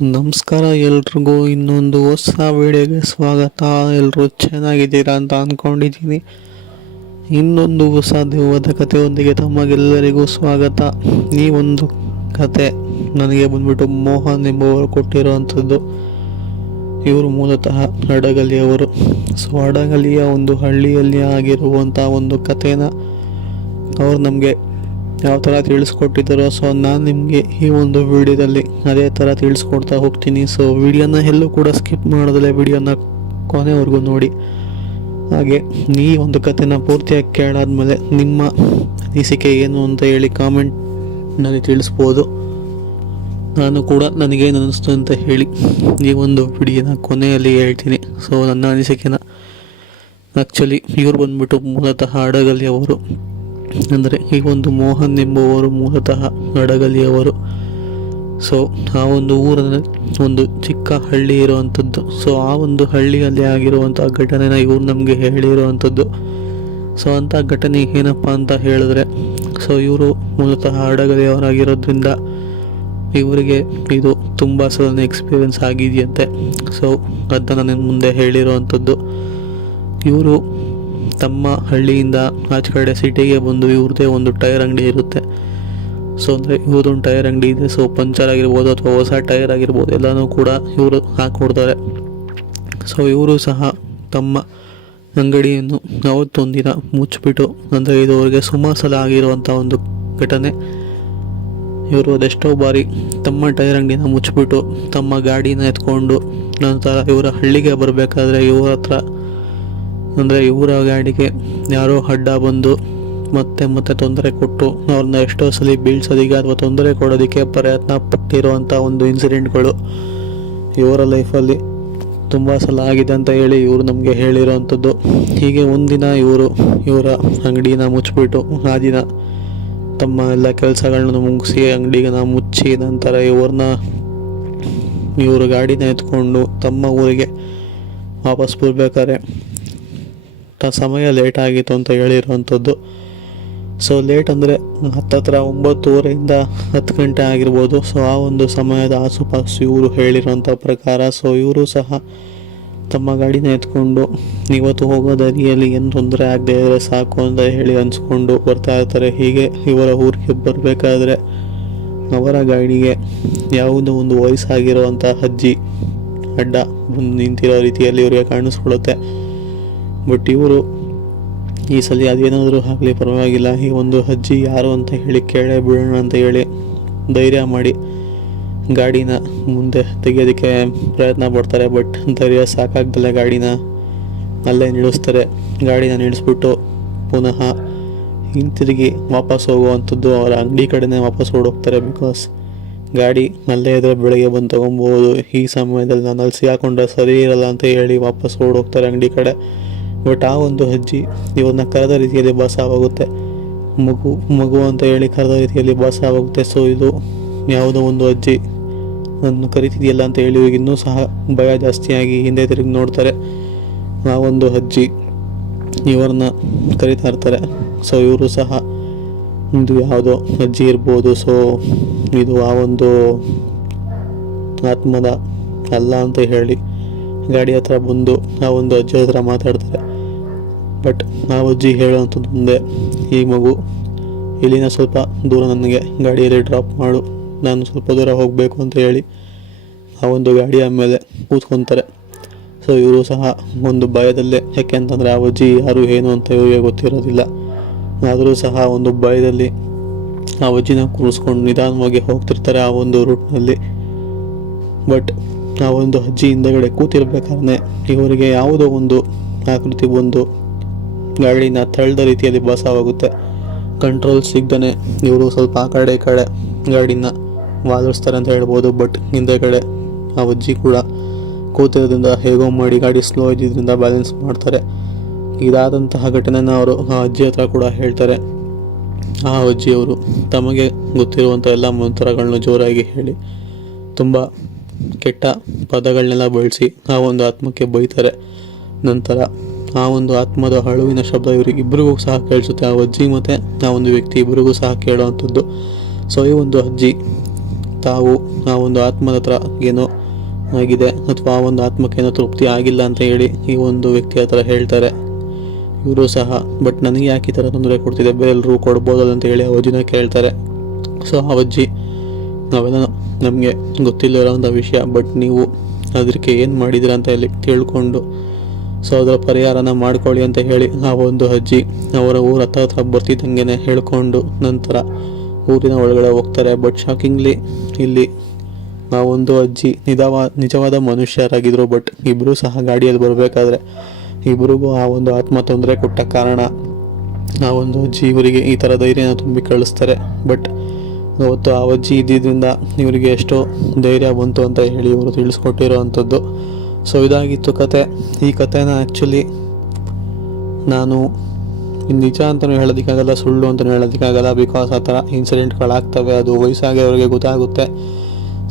ನಮಸ್ಕಾರ ಎಲ್ರಿಗೂ, ಇನ್ನೊಂದು ಹೊಸ ವಿಡಿಯೋಗೆ ಸ್ವಾಗತ. ಎಲ್ಲರೂ ಚೆನ್ನಾಗಿದ್ದೀರಾ ಅಂತ ಅಂದ್ಕೊಂಡಿದ್ದೀನಿ. ಇನ್ನೊಂದು ಹೊಸ ದೆವ್ವದ ಕಥೆಯೊಂದಿಗೆ ತಮಗೆಲ್ಲರಿಗೂ ಸ್ವಾಗತ. ಈ ಒಂದು ಕತೆ ನನಗೆ ಬಂದ್ಬಿಟ್ಟು ಮೋಹನ್ ಎಂಬುವರು ಕೊಟ್ಟಿರುವಂಥದ್ದು. ಇವರು ಮೂಲತಃ ಹಡಗಲಿಯವರು. ಸೊ ಹಡಗಲಿಯ ಒಂದು ಹಳ್ಳಿಯಲ್ಲಿ ಆಗಿರುವಂಥ ಒಂದು ಕಥೆನ ಅವ್ರು ನಮಗೆ ಯಾವ ಥರ ತಿಳಿಸ್ಕೊಟ್ಟಿದ್ದಾರೋ, ಸೊ ನಾನು ನಿಮಗೆ ಈ ಒಂದು ವಿಡಿಯೋದಲ್ಲಿ ಅದೇ ಥರ ತಿಳಿಸ್ಕೊಡ್ತಾ ಹೋಗ್ತೀನಿ. ಸೊ ವಿಡಿಯೋನ ಎಲ್ಲೂ ಕೂಡ ಸ್ಕಿಪ್ ಮಾಡೋದಲ್ಲೇ ವಿಡಿಯೋನ ಕೊನೆವರೆಗೂ ನೋಡಿ. ಹಾಗೆ ಈ ಒಂದು ಕಥೆನ ಪೂರ್ತಿಯಾಗಿ ಕೇಳಾದ್ಮೇಲೆ ನಿಮ್ಮ ಅನಿಸಿಕೆ ಏನು ಅಂತ ಹೇಳಿ ಕಾಮೆಂಟ್ನಲ್ಲಿ ತಿಳಿಸ್ಬೋದು. ನಾನು ಕೂಡ ನನಗೇನು ಅನ್ನಿಸ್ತು ಅಂತ ಹೇಳಿ ಈ ಒಂದು ವಿಡಿಯೋನ ಕೊನೆಯಲ್ಲಿ ಹೇಳ್ತೀನಿ. ಸೊ ನನ್ನ ಅನಿಸಿಕೆನ ಆ್ಯಕ್ಚುಲಿ ಇವ್ರು ಬಂದ್ಬಿಟ್ಟು ಮೂಲತಃ ಹಡಗಲಿಯವರು. ಅಂದರೆ ಈ ಒಂದು ಮೋಹನ್ ಎಂಬುವರು ಮೂಲತಃ ಹಡಗಲಿಯವರು. ಸೊ ಆ ಒಂದು ಊರಲ್ಲಿ ಒಂದು ಚಿಕ್ಕ ಹಳ್ಳಿ ಇರುವಂಥದ್ದು. ಸೊ ಆ ಒಂದು ಹಳ್ಳಿಯಲ್ಲಿ ಆಗಿರುವಂಥ ಘಟನೆನ ಇವರು ನಮಗೆ ಹೇಳಿರುವಂಥದ್ದು. ಸೊ ಅಂಥ ಘಟನೆ ಏನಪ್ಪ ಅಂತ ಹೇಳಿದ್ರೆ, ಸೊ ಇವರು ಮೂಲತಃ ಹಡಗಲಿಯವರಾಗಿರೋದ್ರಿಂದ ಇವರಿಗೆ ಇದು ತುಂಬ ಸಲ ಎಕ್ಸ್ಪೀರಿಯೆನ್ಸ್ ಆಗಿದೆಯಂತೆ. ಸೊ ಅದನ್ನು ನಾನು ಮುಂದೆ ಹೇಳಿರುವಂಥದ್ದು. ಇವರು ತಮ್ಮ ಹಳ್ಳಿಯಿಂದ ಆಚೆ ಕಡೆ ಸಿಟಿಗೆ ಬಂದು ಇವ್ರದ್ದೇ ಒಂದು ಟೈರ್ ಅಂಗಡಿ ಇರುತ್ತೆ. ಸೊ ಅಂದರೆ ಇವ್ರದೊಂದು ಟೈರ್ ಅಂಗಡಿ ಇದೆ. ಸೊ ಪಂಚರ್ ಆಗಿರ್ಬೋದು ಅಥವಾ ಹೊಸ ಟೈರ್ ಆಗಿರ್ಬೋದು ಎಲ್ಲನೂ ಕೂಡ ಇವರು ಹಾಕ್ಕೊಡ್ತಾರೆ. ಸೊ ಇವರು ಸಹ ತಮ್ಮ ಅಂಗಡಿಯನ್ನು ಅವತ್ತೊಂದಿನ ಮುಚ್ಚಿಬಿಟ್ಟು, ಅಂದರೆ ಇದುವರೆಗೆ ಸುಮಾರು ಸಲ ಆಗಿರುವಂಥ ಒಂದು ಘಟನೆ. ಇವರು ಅದೆಷ್ಟೋ ಬಾರಿ ತಮ್ಮ ಟೈರ್ ಅಂಗಡಿನ ಮುಚ್ಚಿಬಿಟ್ಟು ತಮ್ಮ ಗಾಡಿನ ಎತ್ಕೊಂಡು ನಂತರ ಇವರ ಹಳ್ಳಿಗೆ ಬರಬೇಕಾದ್ರೆ ಇವ್ರ ಹತ್ರ, ಅಂದರೆ ಇವರ ಗಾಡಿಗೆ ಯಾರೋ ಅಡ್ಡ ಬಂದು ಮತ್ತೆ ತೊಂದರೆ ಕೊಟ್ಟು ಅವ್ರನ್ನ ಎಷ್ಟೋ ಸಲ ಬೀಳ್ಸೋದಿಗೆ ಅಥವಾ ತೊಂದರೆ ಕೊಡೋದಕ್ಕೆ ಪ್ರಯತ್ನ ಪಟ್ಟಿರುವಂಥ ಒಂದು ಇನ್ಸಿಡೆಂಟ್ಗಳು ಇವರ ಲೈಫಲ್ಲಿ ತುಂಬ ಸಲ ಆಗಿದೆ ಅಂತ ಹೇಳಿ ಇವರು ನಮಗೆ ಹೇಳಿರೋವಂಥದ್ದು. ಹೀಗೆ ಒಂದಿನ ಇವರ ಅಂಗಡಿನ ಮುಚ್ಚಿಬಿಟ್ಟು ಆ ದಿನ ತಮ್ಮ ಎಲ್ಲ ಕೆಲಸಗಳನ್ನ ಮುಗಿಸಿ ಅಂಗಡಿನ ಮುಚ್ಚಿ ನಂತರ ಇವರು ಗಾಡಿನ ಎತ್ಕೊಂಡು ತಮ್ಮ ಊರಿಗೆ ವಾಪಸ್ ಬರ್ಬೇಕಾದ್ರೆ ಸಮಯ ಲೇಟ್ ಆಗಿತ್ತು ಅಂತ ಹೇಳಿರುವಂಥದ್ದು. ಸೊ ಲೇಟ್ ಅಂದರೆ ಹತ್ತತ್ರ 9:30 10 ಗಂಟೆ ಆಗಿರ್ಬೋದು. ಸೊ ಆ ಒಂದು ಸಮಯದ ಆಸುಪಾಸು ಇವರು ಹೇಳಿರೋಂಥ ಪ್ರಕಾರ. ಸೊ ಇವರು ಸಹ ತಮ್ಮ ಗಾಡಿನ ಎತ್ಕೊಂಡು ಇವತ್ತು ಹೋಗೋ ದಾರಿಯಲ್ಲಿ ಏನು ತೊಂದರೆ ಆಗದೆ ಇದ್ದರೆ ಸಾಕು ಅಂತ ಹೇಳಿ ಅನ್ಸ್ಕೊಂಡು ಬರ್ತಾ ಇರ್ತಾರೆ. ಹೀಗೆ ಇವರ ಊರಿಗೆ ಬರಬೇಕಾದ್ರೆ ಅವರ ಗಾಡಿಗೆ ಯಾವುದೋ ಒಂದು ವಯಸ್ಸಾಗಿರುವಂಥ ಅಜ್ಜಿ ಅಡ್ಡ ಬಂದು ನಿಂತಿರೋ ರೀತಿಯಲ್ಲಿ ಇವರಿಗೆ ಕಾಣಿಸ್ಕೊಳ್ಳುತ್ತೆ. ಬಟ್ ಇವರು ಈ ಸಲ ಅದೇನಾದರೂ ಆಗಲಿ ಪರವಾಗಿಲ್ಲ, ಈ ಒಂದು ಅಜ್ಜಿ ಯಾರು ಅಂತ ಹೇಳಿ ಕೇಳೇ ಬಿಡೋಣ ಅಂತ ಹೇಳಿ ಧೈರ್ಯ ಮಾಡಿ ಗಾಡಿನ ಮುಂದೆ ತೆಗೆಯೋದಕ್ಕೆ ಪ್ರಯತ್ನ ಪಡ್ತಾರೆ. ಬಟ್ ಧೈರ್ಯ ಸಾಕಾಗ್ದಲ್ಲೇ ಗಾಡಿನ ಅಲ್ಲೇ ನಿಲ್ಲಿಸ್ತಾರೆ. ಗಾಡಿನ ನಿಲ್ಲಿಸ್ಬಿಟ್ಟು ಪುನಃ ಹಿಂತಿರುಗಿ ವಾಪಸ್ ಹೋಗುವಂಥದ್ದು ಅವರ ಅಂಗಡಿ ಕಡೆನೇ ವಾಪಸ್ ಓಡೋಗ್ತಾರೆ. ಬಿಕಾಸ್ ಗಾಡಿ ಅಲ್ಲೇ ಇದ್ರೆ ಬೆಳಗ್ಗೆ ಬಂದು ತೊಗೊಬೋದು, ಈ ಸಮಯದಲ್ಲಿ ನಾನು ಅಲ್ಲಿ ಸಿಗಾಕೊಂಡ್ರೆ ಸರಿ ಇರಲ್ಲ ಅಂತ ಹೇಳಿ ವಾಪಸ್ ಓಡೋಗ್ತಾರೆ ಅಂಗಡಿ ಕಡೆ. ಬಟ್ ಆ ಒಂದು ಅಜ್ಜಿ ಇವ್ರನ್ನ ಕರೆದ ರೀತಿಯಲ್ಲಿ ಭಾಸವಾಗುತ್ತೆ. ಮಗು ಅಂತ ಹೇಳಿ ಕರೆದ ರೀತಿಯಲ್ಲಿ ಭಾಸವಾಗುತ್ತೆ. ಸೊ ಇದು ಯಾವುದೋ ಒಂದು ಅಜ್ಜಿ ನನ್ನ ಕರಿತಿದೆಯಲ್ಲ ಅಂತ ಹೇಳಿ ಇವ್ರಿಗೆ ಇನ್ನೂ ಸಹ ಭಯ ಜಾಸ್ತಿಯಾಗಿ ಹಿಂದೆ ತಿರುಗಿ ನೋಡ್ತಾರೆ. ಆ ಒಂದು ಅಜ್ಜಿ ಇವ್ರನ್ನ ಕರಿತಾ ಇರ್ತಾರೆ. ಸೊ ಇವರು ಸಹ ಇದು ಯಾವುದೋ ಅಜ್ಜಿ ಇರ್ಬೋದು, ಸೊ ಇದು ಆ ಒಂದು ಆತ್ಮದ ಅಲ್ಲ ಅಂತ ಹೇಳಿ ಗಾಡಿ ಹತ್ರ ಬಂದು ಆ ಒಂದು ಅಜ್ಜಿ ಹತ್ರ ಮಾತಾಡ್ತಾರೆ. ಬಟ್ ಆ ಅಜ್ಜಿ ಹೇಳೋವಂಥದ್ದು ಮುಂದೆ, ಈ ಮಗು ಇಲ್ಲಿನ ಸ್ವಲ್ಪ ದೂರ ನನಗೆ ಗಾಡಿಯಲ್ಲಿ ಡ್ರಾಪ್ ಮಾಡು, ನಾನು ಸ್ವಲ್ಪ ದೂರ ಹೋಗಬೇಕು ಅಂತ ಹೇಳಿ ಆ ಒಂದು ಗಾಡಿಯ ಮೇಲೆ ಕೂತ್ಕೊತಾರೆ. ಸೊ ಇವರು ಸಹ ಒಂದು ಭಯದಲ್ಲೇ, ಯಾಕೆಂತಂದರೆ ಆ ಅಜ್ಜಿ ಯಾರು ಏನು ಅಂತ ಇವರಿಗೆ ಗೊತ್ತಿರೋದಿಲ್ಲ. ಆದರೂ ಸಹ ಒಂದು ಭಯದಲ್ಲಿ ಆ ಅಜ್ಜಿನ ಕೂರಿಸ್ಕೊಂಡು ನಿಧಾನವಾಗಿ ಹೋಗ್ತಿರ್ತಾರೆ ಆ ಒಂದು ರೂಟ್ನಲ್ಲಿ. ಬಟ್ ಆ ಒಂದು ಅಜ್ಜಿ ಹಿಂದಗಡೆ ಕೂತಿರ್ಬೇಕಾದ್ರೆ ಇವರಿಗೆ ಯಾವುದೋ ಒಂದು ಆಕೃತಿ ಬಂದು ಗಾಡಿನ ತಳ್ಳಿದ ರೀತಿಯಲ್ಲಿ ಭಾಸವಾಗುತ್ತೆ. ಕಂಟ್ರೋಲ್ ಸಿಗ್ದೇ ಇವರು ಸ್ವಲ್ಪ ಆ ಕಡೆ ಈ ಕಡೆ ಗಾಡಿನ ವಾದಿಸ್ತಾರೆ ಅಂತ ಹೇಳ್ಬೋದು. ಬಟ್ ಹಿಂದೆಗಡೆ ಆ ಅಜ್ಜಿ ಕೂಡ ಕೂತಿರೋದ್ರಿಂದ ಹೇಗೋ ಮಾಡಿ ಗಾಡಿ ಸ್ಲೋ ಇದ್ದಿದ್ದರಿಂದ ಬ್ಯಾಲೆನ್ಸ್ ಮಾಡ್ತಾರೆ. ಇದಾದಂತಹ ಘಟನೆನ ಅವರು ಆ ಅಜ್ಜಿ ಹತ್ರ ಕೂಡ ಹೇಳ್ತಾರೆ. ಆ ಅಜ್ಜಿಯವರು ತಮಗೆ ಗೊತ್ತಿರುವಂಥ ಎಲ್ಲ ಮಂತ್ರಗಳನ್ನ ಜೋರಾಗಿ ಹೇಳಿ ತುಂಬ ಕೆಟ್ಟ ಪದಗಳನ್ನೆಲ್ಲ ಬಳಸಿ ಆ ಒಂದು ಆತ್ಮಕ್ಕೆ ಬೈತಾರೆ. ನಂತರ ಆ ಒಂದು ಆತ್ಮದ ಅಳುವಿನ ಶಬ್ದ ಇವರಿಗಿಬ್ಬರಿಗೂ ಸಹ ಕೇಳಿಸುತ್ತೆ. ಆ ಅಜ್ಜಿ ಮತ್ತು ಆ ಒಂದು ವ್ಯಕ್ತಿ ಇಬ್ಬರಿಗೂ ಸಹ ಕೇಳುವಂಥದ್ದು. ಸೊ ಈ ಒಂದು ಅಜ್ಜಿ ತಾವು ಆ ಒಂದು ಆತ್ಮದ ಹತ್ರ ಏನೋ ಆಗಿದೆ ಅಥವಾ ಆ ಒಂದು ಆತ್ಮಕ್ಕೇನೋ ತೃಪ್ತಿ ಆಗಿಲ್ಲ ಅಂತ ಹೇಳಿ ಈ ಒಂದು ವ್ಯಕ್ತಿ ಹತ್ರ ಹೇಳ್ತಾರೆ ಇವರು ಸಹ. ಬಟ್ ನನಗೆ ಯಾಕೆ ಈ ಥರ ತೊಂದರೆ ಕೊಡ್ತಿದೆ, ಬೇರೆ ಎಲ್ಲರೂ ಕೊಡ್ಬೋದಲ್ಲ ಅಂತ ಹೇಳಿ ಅವಜ್ಜಿನ ಕೇಳ್ತಾರೆ. ಸೊ ಅವಜ್ಜಿ, ನಾವೆಲ್ಲ ನಮಗೆ ಗೊತ್ತಿಲ್ಲೋಂಥ ವಿಷಯ, ಬಟ್ ನೀವು ಅದಕ್ಕೆ ಏನು ಮಾಡಿದಿರ ಅಂತ ಹೇಳಿ ತಿಳ್ಕೊಂಡು ಸೊ ಅದರ ಪರಿಹಾರನ ಮಾಡ್ಕೊಳ್ಳಿ ಅಂತ ಹೇಳಿ ಆ ಒಂದು ಅಜ್ಜಿ ಅವರ ಊರ ಹತ್ರ ಬರ್ತಿದ್ದಂಗೆ ಹೇಳ್ಕೊಂಡು ನಂತರ ಊರಿನ ಒಳಗಡೆ ಹೋಗ್ತಾರೆ. ಬಟ್ ಶಾಕಿಂಗ್ಲಿ ಇಲ್ಲಿ ಆ ಒಂದು ಅಜ್ಜಿ ನಿಜವಾದ ಮನುಷ್ಯರಾಗಿದ್ದರು. ಬಟ್ ಇಬ್ಬರೂ ಸಹ ಗಾಡಿಯಲ್ಲಿ ಬರಬೇಕಾದ್ರೆ ಇಬ್ಬರಿಗೂ ಆ ಒಂದು ಆತ್ಮ ತೊಂದರೆ ಕೊಟ್ಟ ಕಾರಣ ಆ ಒಂದು ಅಜ್ಜಿ ಇವರಿಗೆ ಈ ಥರ ಧೈರ್ಯನ ತುಂಬಿ ಕಳಿಸ್ತಾರೆ. ಬಟ್ ಅವತ್ತು ಆ ಅಜ್ಜಿ ಇದ್ದಿದ್ದರಿಂದ ಇವರಿಗೆ ಎಷ್ಟೋ ಧೈರ್ಯ ಬಂತು ಅಂತ ಹೇಳಿ ಇವರು ತಿಳಿಸ್ಕೊಟ್ಟಿರೋ ಅಂಥದ್ದು. ಸೊ ಇದಾಗಿತ್ತು ಕತೆ. ಈ ಕಥೆನ ಆ್ಯಕ್ಚುಲಿ ನಾನು ನಿಜ ಅಂತಲೂ ಹೇಳೋದಕ್ಕಾಗಲ್ಲ, ಸುಳ್ಳು ಅಂತಲೂ ಹೇಳೋದಕ್ಕಾಗಲ್ಲ. ಬಿಕಾಸ್ ಆ ಥರ ಇನ್ಸಿಡೆಂಟ್ಗಳಾಗ್ತವೆ, ಅದು ವಯಸ್ಸಾಗಿರೋರಿಗೆ ಗೊತ್ತಾಗುತ್ತೆ.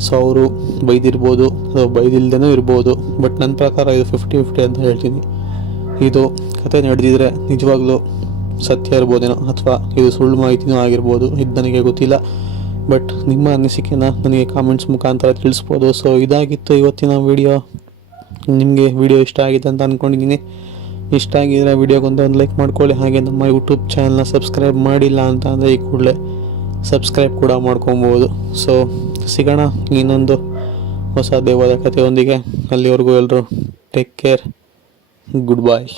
ಸೊ ಅವರು ಬೈದಿರ್ಬೋದು ಅಥವಾ ಬೈದಿಲ್ದೇನೂ ಇರ್ಬೋದು. ಬಟ್ ನನ್ನ ಪ್ರಕಾರ ಇದು 50-50 ಅಂತ ಹೇಳ್ತೀನಿ. ಇದು ಕತೆ ನಡೆದಿದ್ರೆ ನಿಜವಾಗ್ಲೂ ಸತ್ಯ ಇರ್ಬೋದೇನೋ ಅಥವಾ ಇದು ಸುಳ್ಳು ಮಾಹಿತಿನೂ ಆಗಿರ್ಬೋದು, ಇದು ನನಗೆ ಗೊತ್ತಿಲ್ಲ. ಬಟ್ ನಿಮ್ಮ ಅನಿಸಿಕೆನ ನನಗೆ ಕಾಮೆಂಟ್ಸ್ ಮುಖಾಂತರ ತಿಳಿಸ್ಬೋದು. ಸೊ ಇದಾಗಿತ್ತು ಇವತ್ತಿನ ವಿಡಿಯೋ. ನಿಮಗೆ ವಿಡಿಯೋ ಇಷ್ಟ ಆಗಿದೆ ಅಂತ ಅಂದ್ಕೊಂಡಿದ್ದೀನಿ. ಇಷ್ಟ ಆಗಿದ್ರೆ ವಿಡಿಯೋಗೊಂದು ಲೈಕ್ ಮಾಡ್ಕೊಳ್ಳಿ. ಹಾಗೆ ನಮ್ಮ ಯೂಟ್ಯೂಬ್ ಚಾನಲ್ನ ಸಬ್ಸ್ಕ್ರೈಬ್ ಮಾಡಿಲ್ಲ ಅಂತ ಅಂದರೆ ಈ ಕೂಡಲೇ ಸಬ್ಸ್ಕ್ರೈಬ್ ಕೂಡ ಮಾಡ್ಕೊಬೋದು. ಸೊ ಸಿಗೋಣ ಇನ್ನೊಂದು ಹೊಸ ದೆವ್ವದ ಕಥೆಯೊಂದಿಗೆ. ಅಲ್ಲಿವರೆಗೂ ಎಲ್ಲರೂ ಟೇಕ್ ಕೇರ್, ಗುಡ್ ಬಾಯ್.